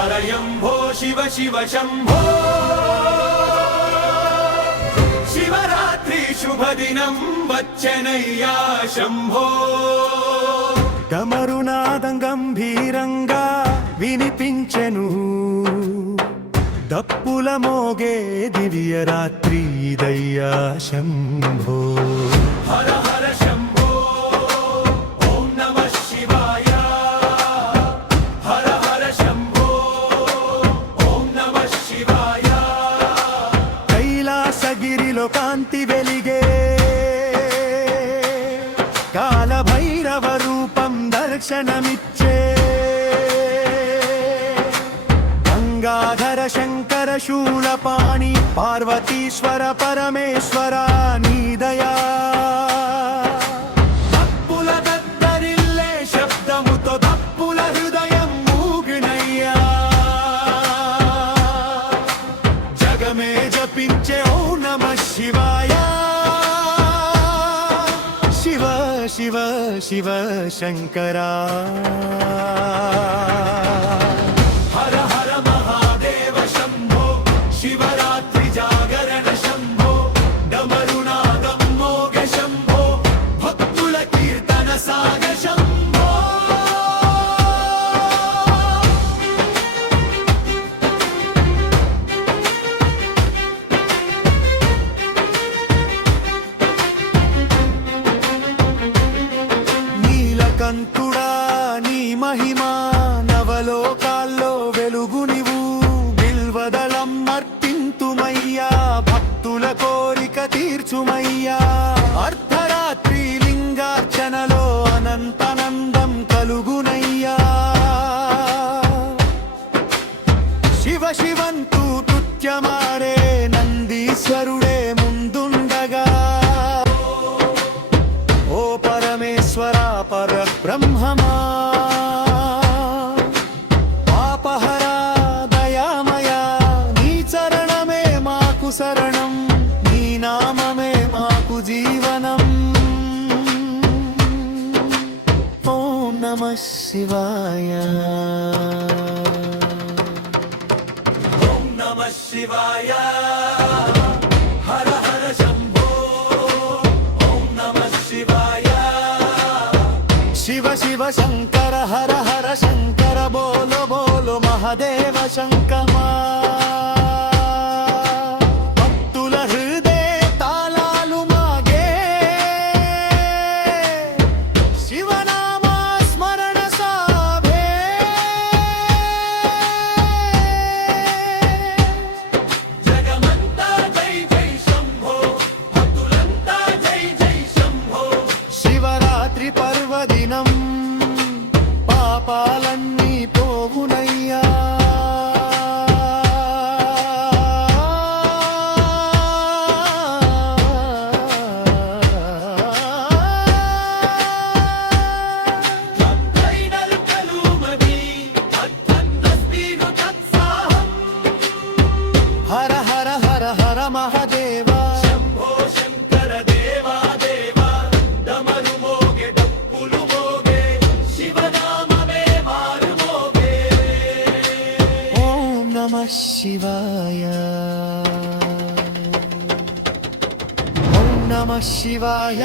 హరయంభో శివ శివ శంభో శివరాత్రి శుభదినం వచ్చనయ్యా శంభో డమరునాదం గంభీరంగా వినిపించెను దప్పుల మోగే దివ్య రాత్రి దయ్యా శంభో హర హర శంభో ఓం నమః శివాయ హర హర శంభో ఓం నమః శివాయ కైలాసగిరిలో కాంతి వెలిగే కాలభైరవ రూపం దర్శనమిచ్చే గంగాధర శంకర శూలపాణి పార్వతీశ్వర పరమేశ్వర నీదయా దప్పుల దద్దరిల్లే శబ్దముతో దప్పుల హృదయం మూగినయ్యా జగమే జపించే ఓం నమః శివాయ శివ శివ శివ శంకరా హర హర మహాదేవ శంభో శివరాత్రి జాగరణ శంభో డమరునాదం మోగ శంభో భక్తుల కీర్తన సాగ శంభో నీలకంఠుడా నీ మహిమా నవలోకాల్లో వెలుగు నీవు బిల్వదళం అర్పింతుమయ్యా భక్తుల కోరిక తీర్చుమయ్యా అర్ధరాత్రి లింగార్చనలో అనంతనందం కలుగునయ్యా శివ శివంతు నృత్యమాడే నందీశ్వరుడే ముందుండగా ఓ పరమేశ్వర పర బ్రహ్మమా పాపహరా దయామయా నీ చరణమే మాకు శరణం నీ నామమే మాకు జీవనం ఓం నమః శివాయ ఓం నమః శివాయ హర హర శంభో ఓం నమః శివాయ శివ శివ శంకర హర హర శంకర బోలో బోలో మహాదేవ శంకమా భక్తుల హృదయ తాళాలు మాగే శివనామ స్మరణ సాభే జగమంతా జై జై శంభో భక్తులంతా జై జై శంభో శివరాత్రి పర్వదినం పాపాలన్నీ పోవునయ్యా లంకైనల్ కలుమది అత్తందస్తిను తత్సాహం హర హర హర హర మహాదేవా శంభో శంకర దేవా దేవా డమరు మోగే డప్పులు మోగే శివనామమే మారు మోగే ఓం నమః శివాయ ఓం నమః శివాయ